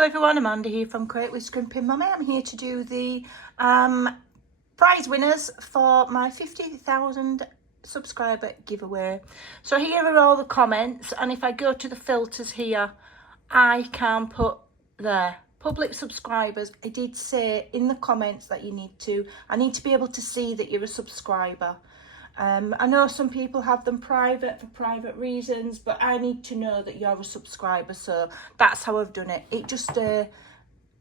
Hello everyone, Amanda here from Create with Scrimping Mummy. I'm here to do the prize winners for my 50,000 subscriber giveaway. So here are all the comments, and if I go to the filters here, I can put there public subscribers. I did say in the comments that I need to be able to see that you're a subscriber. I know some people have them private for private reasons, but I need to know that you're a subscriber, so that's how I've done it. It just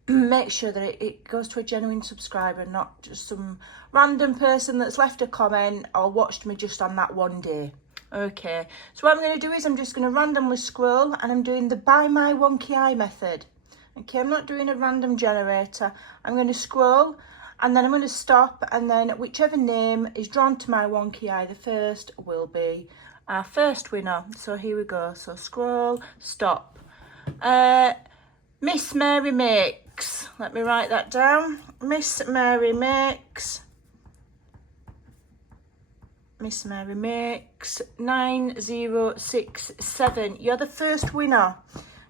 makes sure that it goes to a genuine subscriber, not just some random person that's left a comment or watched me just on that one day. Okay, so what I'm going to do is I'm just going to randomly scroll, and I'm doing the by my wonky eye method. Okay, I'm not doing a random generator. I'm going to scroll, and then I'm going to stop, and then whichever name is drawn to my wonky eye the first will be our first winner. So here we go. So scroll, stop. Miss Mary Makes. Let me write that down. Miss Mary Makes. Miss Mary Makes 9067. You're the first winner.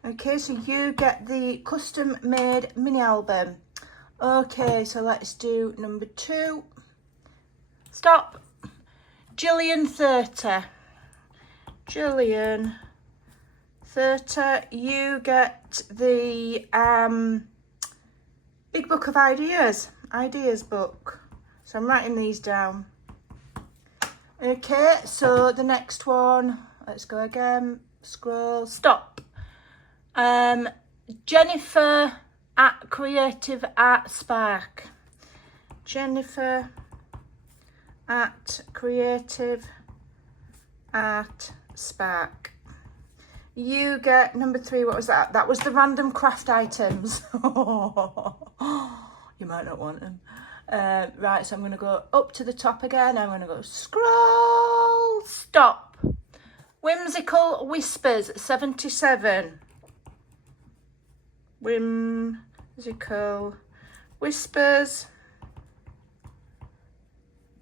Okay, so you get the custom made mini album. Okay, so let's do number 2. Stop. Gillian 30. Gillian 30. You get the Big Book of Ideas book. So I'm writing these down. Okay, so the next one, let's go again. Scroll. Stop. Jennifer at Creative Art Spark. Jennifer at Creative Art Spark. You get number 3. What was that? That was the random craft items. You might not want them. Right, so I'm going to go up to the top again. I'm going to go scroll. Stop. Whimsical Whispers 77. Whimsical Whispers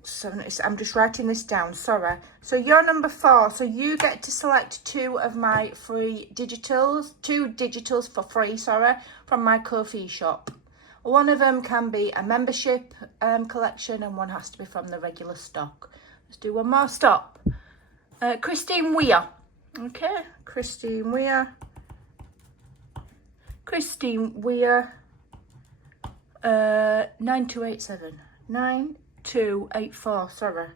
70. I'm just writing this down, sorry. So you're number 4, so you get to select 2 of my free digitals, 2 digitals for free, sorry, from my Ko-fi shop. One of them can be a membership collection, and one has to be from the regular stock. Let's do one more. Stop. Christine Weir. Okay, Christine Weir. Christine Weir, 9287, 9284, sorry,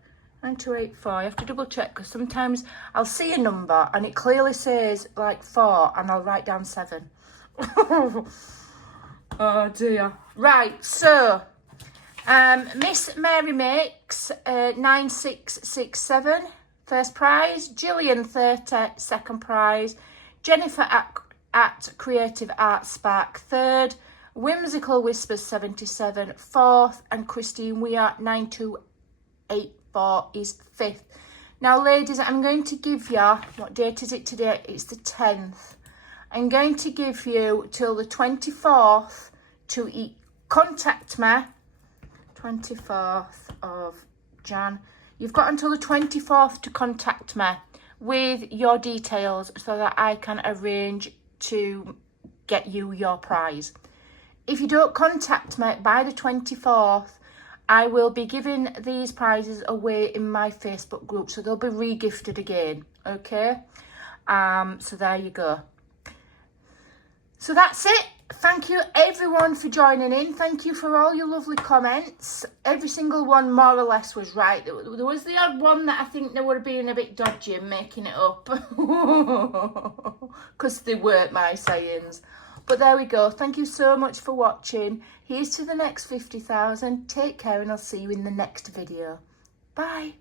9284. I have to double check, because sometimes I'll see a number and it clearly says like 4 and I'll write down 7. Oh dear. Right, so Miss Mary Makes 9667, first prize. Gillian 30, second prize. Jennifer at Creative Art Spark, 3rd. Whimsical Whispers 77, 4th. And Christine Weir 9284 is 5th. Now ladies, I'm going to give you, what date is it today? It's the 10th. I'm going to give you till the 24th to contact me. 24th of Jan. You've got until the 24th to contact me with your details so that I can arrange to get you your prize. If you don't contact me by the 24th, I will be giving these prizes away in my Facebook group, so they'll be re-gifted again. Okay, so there you go. So that's it. Thank you everyone for joining in. Thank you for all your lovely comments. Every single one more or less was right. There was the odd one that I think they were being a bit dodgy and making it up, because they weren't my sayings. But there we go. Thank you so much for watching. Here's to the next 50,000. Take care, and I'll see you in the next video. Bye.